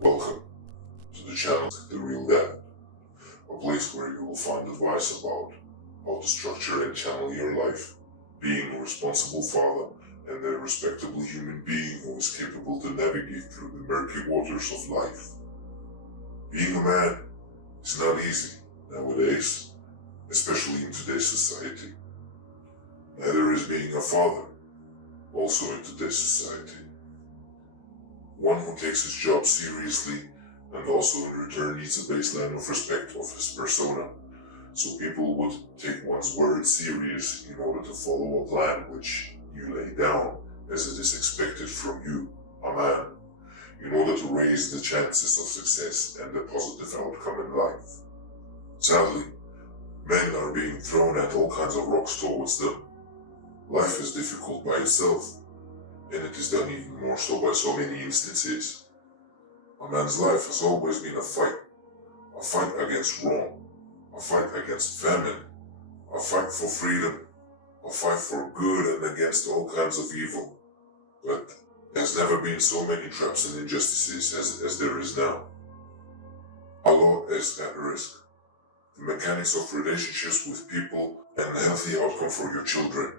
Welcome to the channel The Real Dad, a place where you will find advice about how to structure and channel your life, being a responsible father and a respectable human being who is capable to navigate through the murky waters of life. Being a man is not easy nowadays, especially in today's society. Neither is being a father, also in today's society. One who takes his job seriously and also in return needs a baseline of respect of his persona, so people would take one's word serious in order to follow a plan which you lay down as it is expected from you, a man, in order to raise the chances of success and a positive outcome in life. Sadly, men are being thrown at all kinds of rocks towards them. Life is difficult by itself, and it is done even more so by so many instances. A man's life has always been a fight against wrong, a fight against famine, a fight for freedom, a fight for good and against all kinds of evil. But there's never been so many traps and injustices as there is now. A lot is at risk. The mechanics of relationships with people and a healthy outcome for your children.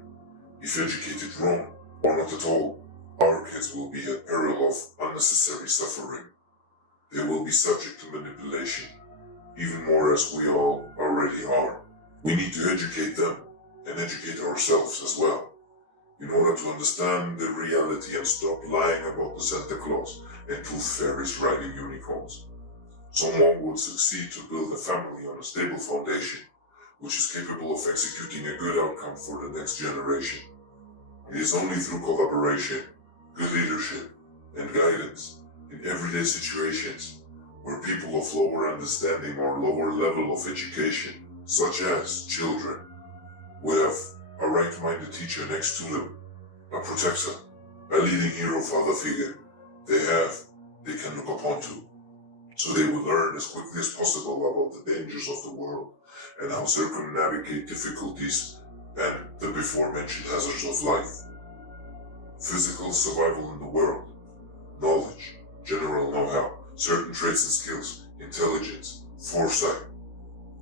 If educated wrong, or not at all, our kids will be at peril of unnecessary suffering. They will be subject to manipulation, even more as we all already are. We need to educate them and educate ourselves as well, in order to understand the reality and stop lying about the Santa Claus and tooth fairies riding unicorns. Someone would succeed to build a family on a stable foundation, which is capable of executing a good outcome for the next generation. It is only through collaboration, good leadership, and guidance in everyday situations where people of lower understanding or lower level of education, such as children, will have a right-minded teacher next to them, a protector, a leading hero father figure they can look upon to, so they will learn as quickly as possible about the dangers of the world and how circumnavigate difficulties and the before-mentioned hazards of life. Physical survival in the world, knowledge, general know-how, certain traits and skills, intelligence, foresight,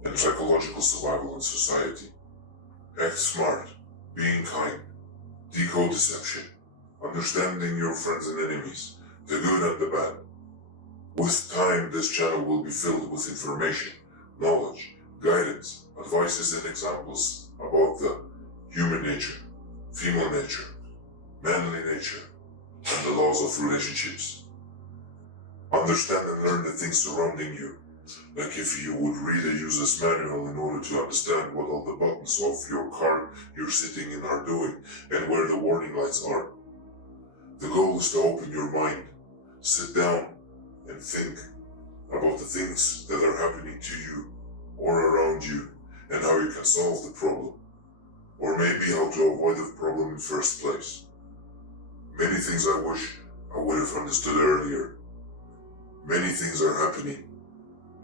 and psychological survival in society. Act smart, being kind, decode deception, understanding your friends and enemies, the good and the bad. With time, this channel will be filled with information, knowledge, guidance, advices and examples about the human nature, female nature, manly nature, and the laws of relationships. Understand and learn the things surrounding you, like if you would read a user's manual in order to understand what all the buttons of your car you're sitting in are doing and where the warning lights are. The goal is to open your mind, sit down, and think about the things that are happening to you or around you and how you can solve the problem, or maybe how to avoid the problem in the first place. Many things I wish I would have understood earlier. Many things are happening,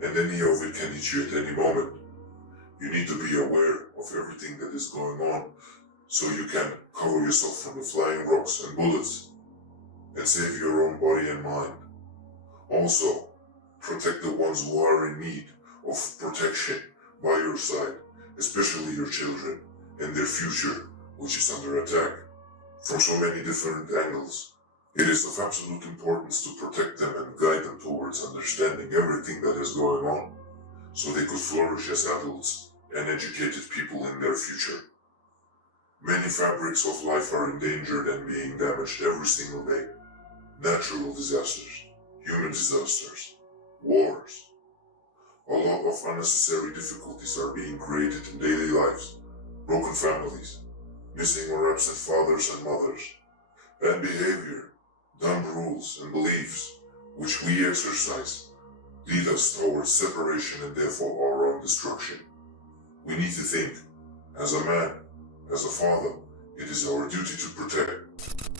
and any of it can hit you at any moment. You need to be aware of everything that is going on so you can cover yourself from the flying rocks and bullets and save your own body and mind. Also, protect the ones who are in need of protection by your side, especially your children and their future, which is under attack from so many different angles. It is of absolute importance to protect them and guide them towards understanding everything that is going on, so they could flourish as adults and educated people in their future. Many fabrics of life are endangered and being damaged every single day. Natural disasters, human disasters, wars. A lot of unnecessary difficulties are being created in daily lives. Broken families, missing or absent fathers and mothers, bad behavior, dumb rules and beliefs, which we exercise, lead us towards separation and therefore our own destruction. We need to think, as a man, as a father, it is our duty to protect,